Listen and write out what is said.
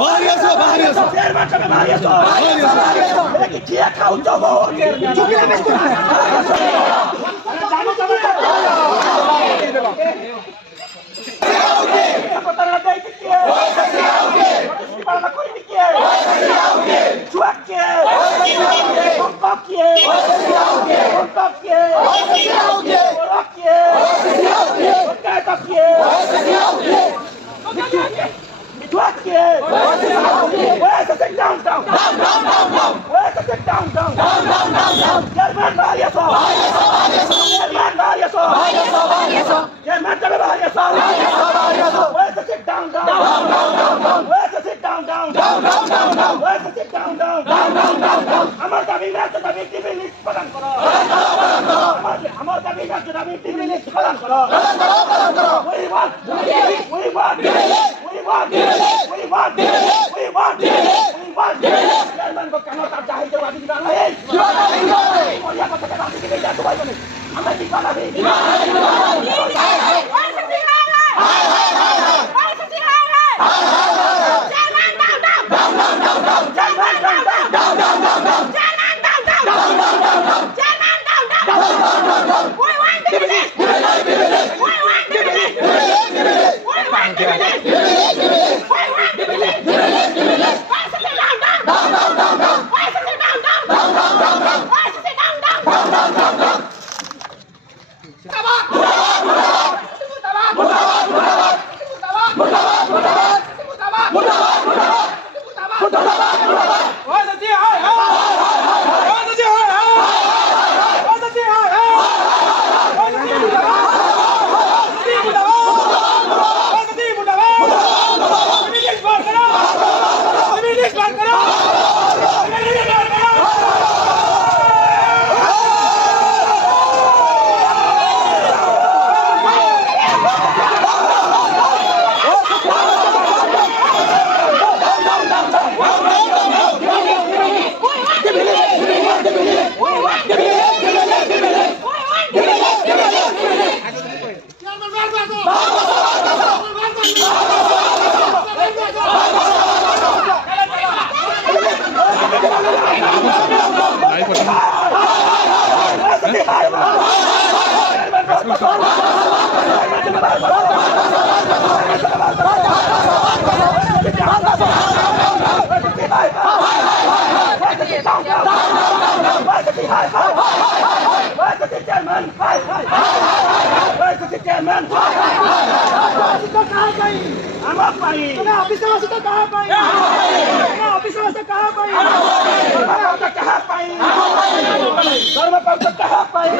বাহারি আসো চেয়ারম্যান সাহেব বাহারি আসো এটা কি জিয়া খাও যাবো চুকিলা বেশ করে জানো জানো পতারা দেই কি ওকে পালা কই কি ওকে চুয়াকে ওকে ওকে ওকে Where's the thing down? Where's the thing down? German Variaso! German Variaso! German Variaso! Where's the thing down? Where's the thing down? Where's the thing down? আমার দাবি রাজ্য দাবি টিভি লিস্ট প্রদান করো আমার দাবি রাজ্য দাবি টিভি লিস্ট প্রদান করো We want চেয়ারম্যান को কেন তার চাহিদা বাড়ি দিবা না এই ওয়া কথা কথা বাড়ি দিবে যা তো ভাই বলে আমরা কি বানাবে ऑफिस कहाँ पाई